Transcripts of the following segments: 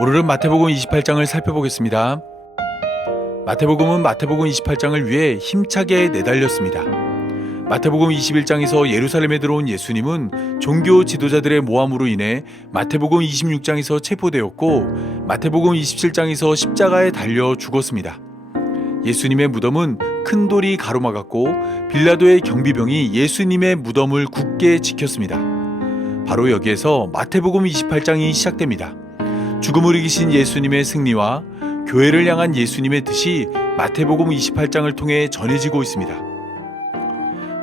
오늘은 마태복음 28장을 살펴보겠습니다. 마태복음은 마태복음 28장을 위해 힘차게 내달렸습니다. 마태복음 21장에서 예루살렘에 들어온 예수님은 종교 지도자들의 모함으로 인해 마태복음 26장에서 체포되었고 마태복음 27장에서 십자가에 달려 죽었습니다. 예수님의 무덤은 큰 돌이 가로막았고 빌라도의 경비병이 예수님의 무덤을 굳게 지켰습니다. 바로 여기에서 마태복음 28장이 시작됩니다. 죽음을 이기신 예수님의 승리와 교회를 향한 예수님의 뜻이 마태복음 28장을 통해 전해지고 있습니다.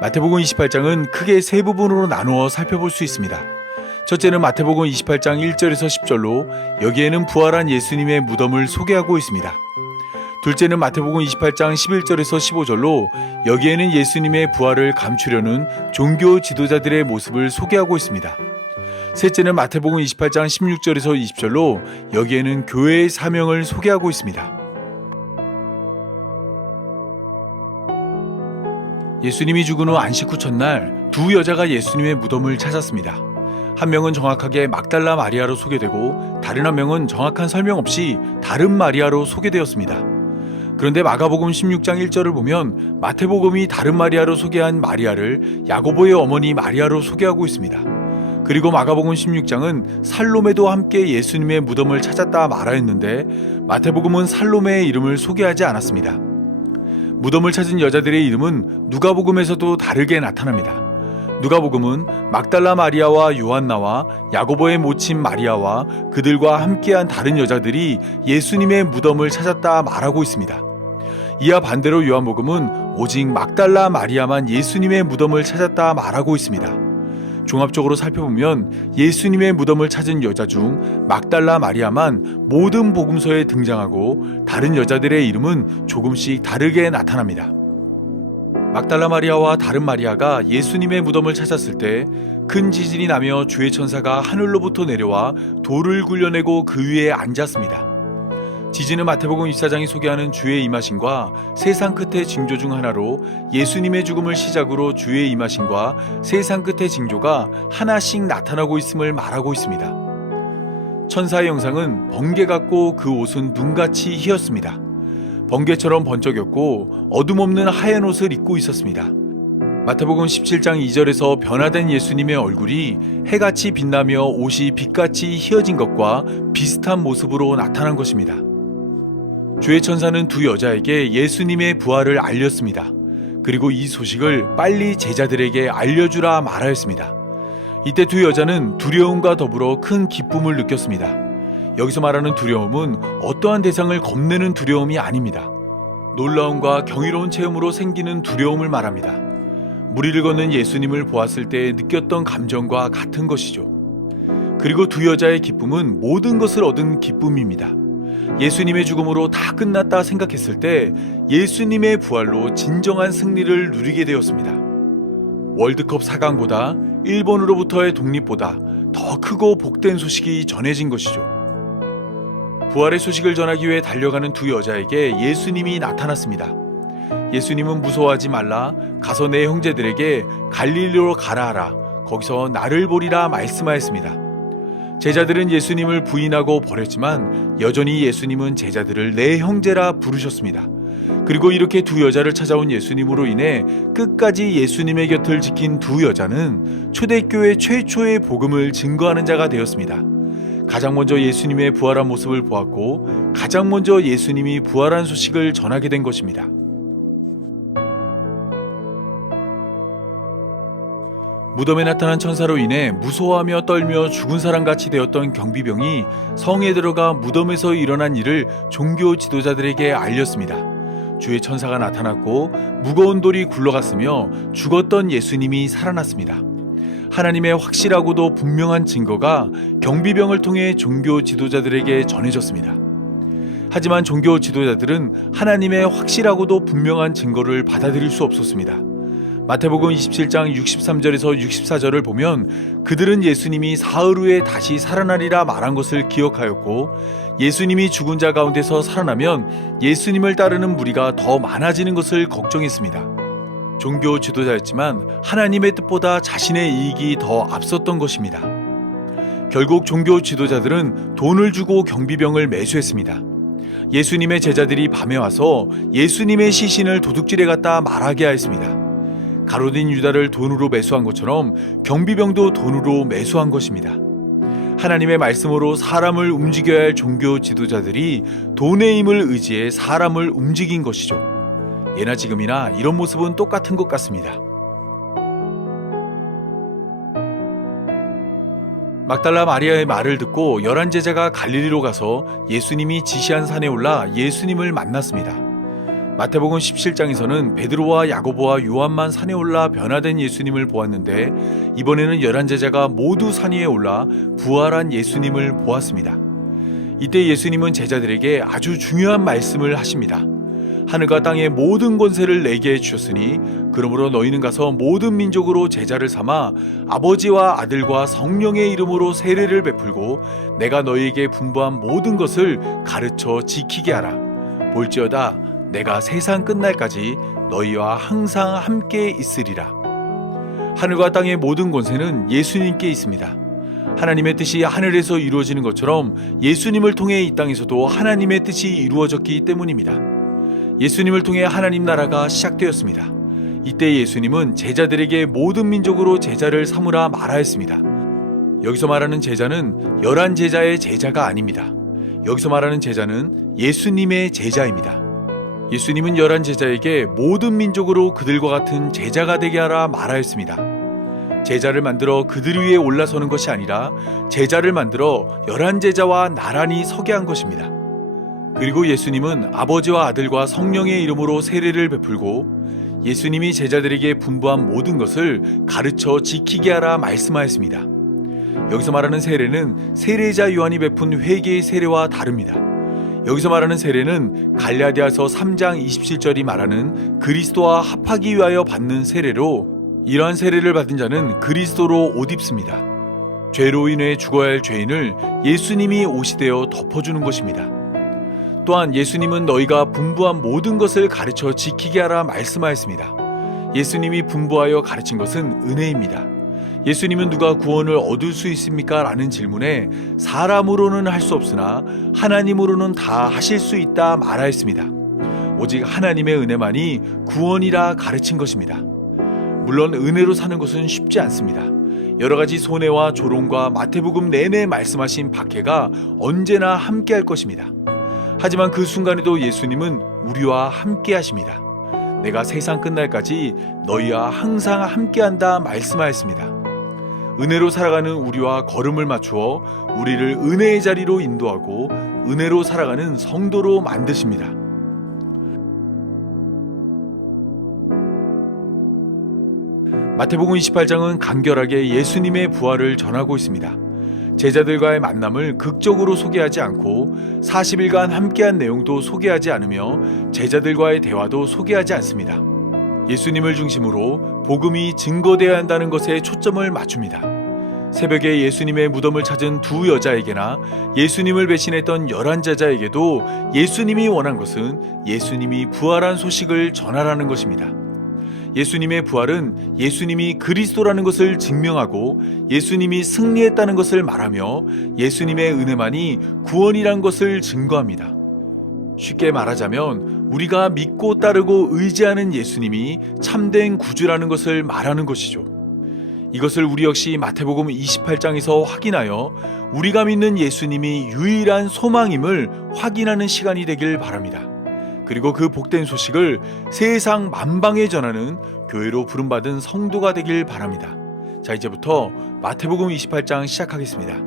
마태복음 28장은 크게 세 부분으로 나누어 살펴볼 수 있습니다. 첫째는 마태복음 28장 1절에서 10절로 여기에는 부활한 예수님의 무덤을 소개하고 있습니다. 둘째는 마태복음 28장 11절에서 15절로 여기에는 예수님의 부활을 감추려는 종교 지도자들의 모습을 소개하고 있습니다. 셋째는 마태복음 28장 16절에서 20절로 여기에는 교회의 사명을 소개하고 있습니다. 예수님이 죽은 후 안식 후 첫날 두 여자가 예수님의 무덤을 찾았습니다. 한 명은 정확하게 막달라 마리아로 소개되고 다른 한 명은 정확한 설명 없이 다른 마리아로 소개되었습니다. 그런데 마가복음 16장 1절을 보면 마태복음이 다른 마리아로 소개한 마리아를 야고보의 어머니 마리아로 소개하고 있습니다. 그리고 마가복음 16장은 살로메도 함께 예수님의 무덤을 찾았다 말하였는데 마태복음은 살로메의 이름을 소개하지 않았습니다. 무덤을 찾은 여자들의 이름은 누가복음에서도 다르게 나타납니다. 누가복음은 막달라 마리아와 요한나와 야고보의 모친 마리아와 그들과 함께한 다른 여자들이 예수님의 무덤을 찾았다 말하고 있습니다. 이와 반대로 요한복음은 오직 막달라 마리아만 예수님의 무덤을 찾았다 말하고 있습니다. 종합적으로 살펴보면 예수님의 무덤을 찾은 여자 중 막달라 마리아만 모든 복음서에 등장하고 다른 여자들의 이름은 조금씩 다르게 나타납니다. 막달라 마리아와 다른 마리아가 예수님의 무덤을 찾았을 때 큰 지진이 나며 주의 천사가 하늘로부터 내려와 돌을 굴려내고 그 위에 앉았습니다. 지진은 마태복음 24장이 소개하는 주의 임하심과 세상 끝의 징조 중 하나로 예수님의 죽음을 시작으로 주의 임하심과 세상 끝의 징조가 하나씩 나타나고 있음을 말하고 있습니다. 천사의 영상은 번개 같고 그 옷은 눈같이 희었습니다. 번개처럼 번쩍였고 어둠 없는 하얀 옷을 입고 있었습니다. 마태복음 17장 2절에서 변화된 예수님의 얼굴이 해같이 빛나며 옷이 빛같이 희어진 것과 비슷한 모습으로 나타난 것입니다. 주의 천사는 두 여자에게 예수님의 부활을 알렸습니다. 그리고 이 소식을 빨리 제자들에게 알려주라 말하였습니다. 이때 두 여자는 두려움과 더불어 큰 기쁨을 느꼈습니다. 여기서 말하는 두려움은 어떠한 대상을 겁내는 두려움이 아닙니다. 놀라움과 경이로운 체험으로 생기는 두려움을 말합니다. 무리를 걷는 예수님을 보았을 때 느꼈던 감정과 같은 것이죠. 그리고 두 여자의 기쁨은 모든 것을 얻은 기쁨입니다. 예수님의 죽음으로 다 끝났다 생각했을 때 예수님의 부활로 진정한 승리를 누리게 되었습니다. 월드컵 4강보다 일본으로부터의 독립보다 더 크고 복된 소식이 전해진 것이죠. 부활의 소식을 전하기 위해 달려가는 두 여자에게 예수님이 나타났습니다. 예수님은 무서워하지 말라. 가서 내 형제들에게 갈릴리로 가라 하라. 거기서 나를 보리라 말씀하였습니다. 제자들은 예수님을 부인하고 버렸지만 여전히 예수님은 제자들을 내 형제라 부르셨습니다. 그리고 이렇게 두 여자를 찾아온 예수님으로 인해 끝까지 예수님의 곁을 지킨 두 여자는 초대교회 최초의 복음을 증거하는 자가 되었습니다. 가장 먼저 예수님의 부활한 모습을 보았고 가장 먼저 예수님이 부활한 소식을 전하게 된 것입니다. 무덤에 나타난 천사로 인해 무서워하며 떨며 죽은 사람 같이 되었던 경비병이 성에 들어가 무덤에서 일어난 일을 종교 지도자들에게 알렸습니다. 주의 천사가 나타났고 무거운 돌이 굴러갔으며 죽었던 예수님이 살아났습니다. 하나님의 확실하고도 분명한 증거가 경비병을 통해 종교 지도자들에게 전해졌습니다. 하지만 종교 지도자들은 하나님의 확실하고도 분명한 증거를 받아들일 수 없었습니다. 마태복음 27장 63절에서 64절을 보면 그들은 예수님이 사흘 후에 다시 살아나리라 말한 것을 기억하였고 예수님이 죽은 자 가운데서 살아나면 예수님을 따르는 무리가 더 많아지는 것을 걱정했습니다. 종교 지도자였지만 하나님의 뜻보다 자신의 이익이 더 앞섰던 것입니다. 결국 종교 지도자들은 돈을 주고 경비병을 매수했습니다. 예수님의 제자들이 밤에 와서 예수님의 시신을 도둑질해 갖다 말하게 하였습니다. 가로딘 유다를 돈으로 매수한 것처럼 경비병도 돈으로 매수한 것입니다. 하나님의 말씀으로 사람을 움직여야 할 종교 지도자들이 돈의 힘을 의지해 사람을 움직인 것이죠. 예나 지금이나 이런 모습은 똑같은 것 같습니다. 막달라 마리아의 말을 듣고 열한 제자가 갈릴리로 가서 예수님이 지시한 산에 올라 예수님을 만났습니다. 마태복음 17장에서는 베드로와 야고보와 요한만 산에 올라 변화된 예수님을 보았는데 이번에는 열한 제자가 모두 산 위에 올라 부활한 예수님을 보았습니다. 이때 예수님은 제자들에게 아주 중요한 말씀을 하십니다. 하늘과 땅의 모든 권세를 내게 해 주셨으니 그러므로 너희는 가서 모든 민족으로 제자를 삼아 아버지와 아들과 성령의 이름으로 세례를 베풀고 내가 너희에게 분부한 모든 것을 가르쳐 지키게 하라. 볼지어다 내가 세상 끝날까지 너희와 항상 함께 있으리라. 하늘과 땅의 모든 권세는 예수님께 있습니다. 하나님의 뜻이 하늘에서 이루어지는 것처럼 예수님을 통해 이 땅에서도 하나님의 뜻이 이루어졌기 때문입니다. 예수님을 통해 하나님 나라가 시작되었습니다. 이때 예수님은 제자들에게 모든 민족으로 제자를 삼으라 말하였습니다. 여기서 말하는 제자는 열한 제자의 제자가 아닙니다. 여기서 말하는 제자는 예수님의 제자입니다. 예수님은 열한 제자에게 모든 민족으로 그들과 같은 제자가 되게 하라 말하였습니다. 제자를 만들어 그들 위에 올라서는 것이 아니라 제자를 만들어 열한 제자와 나란히 서게 한 것입니다. 그리고 예수님은 아버지와 아들과 성령의 이름으로 세례를 베풀고 예수님이 제자들에게 분부한 모든 것을 가르쳐 지키게 하라 말씀하였습니다. 여기서 말하는 세례는 세례자 요한이 베푼 회개의 세례와 다릅니다. 여기서 말하는 세례는 갈라디아서 3장 27절이 말하는 그리스도와 합하기 위하여 받는 세례로 이러한 세례를 받은 자는 그리스도로 옷 입습니다. 죄로 인해 죽어야 할 죄인을 예수님이 옷이 되어 덮어주는 것입니다. 또한 예수님은 너희가 분부한 모든 것을 가르쳐 지키게 하라 말씀하였습니다. 예수님이 분부하여 가르친 것은 은혜입니다. 예수님은 누가 구원을 얻을 수 있습니까? 라는 질문에 사람으로는 할 수 없으나 하나님으로는 다 하실 수 있다 말하였습니다. 오직 하나님의 은혜만이 구원이라 가르친 것입니다. 물론 은혜로 사는 것은 쉽지 않습니다. 여러 가지 손해와 조롱과 마태복음 내내 말씀하신 박해가 언제나 함께 할 것입니다. 하지만 그 순간에도 예수님은 우리와 함께 하십니다. 내가 세상 끝날까지 너희와 항상 함께 한다 말씀하였습니다. 은혜로 살아가는 우리와 걸음을 맞추어 우리를 은혜의 자리로 인도하고 은혜로 살아가는 성도로 만드십니다. 마태복음 28장은 간결하게 예수님의 부활을 전하고 있습니다. 제자들과의 만남을 극적으로 소개하지 않고 40일간 함께한 내용도 소개하지 않으며 제자들과의 대화도 소개하지 않습니다. 예수님을 중심으로 복음이 증거되어야 한다는 것에 초점을 맞춥니다. 새벽에 예수님의 무덤을 찾은 두 여자에게나 예수님을 배신했던 열한 제자에게도 예수님이 원한 것은 예수님이 부활한 소식을 전하라는 것입니다. 예수님의 부활은 예수님이 그리스도라는 것을 증명하고 예수님이 승리했다는 것을 말하며 예수님의 은혜만이 구원이란 것을 증거합니다. 쉽게 말하자면 우리가 믿고 따르고 의지하는 예수님이 참된 구주라는 것을 말하는 것이죠. 이것을 우리 역시 마태복음 28장에서 확인하여 우리가 믿는 예수님이 유일한 소망임을 확인하는 시간이 되길 바랍니다. 그리고 그 복된 소식을 세상 만방에 전하는 교회로 부름받은 성도가 되길 바랍니다. 자, 이제부터 마태복음 28장 시작하겠습니다.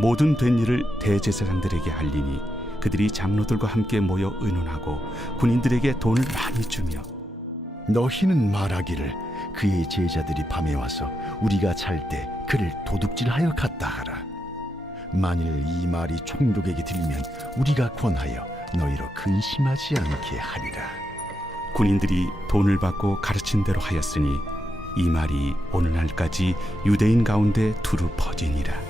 모든 된 일을 대제사장들에게 알리니 그들이 장로들과 함께 모여 의논하고 군인들에게 돈을 많이 주며 너희는 말하기를 그의 제자들이 밤에 와서 우리가 잘 때 그를 도둑질하여 갔다 하라. 만일 이 말이 총독에게 들리면 우리가 권하여 너희로 근심하지 않게 하리라. 군인들이 돈을 받고 가르친 대로 하였으니 이 말이 오늘날까지 유대인 가운데 두루 퍼지니라.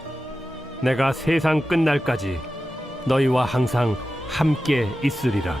내가 세상 끝날까지 너희와 항상 함께 있으리라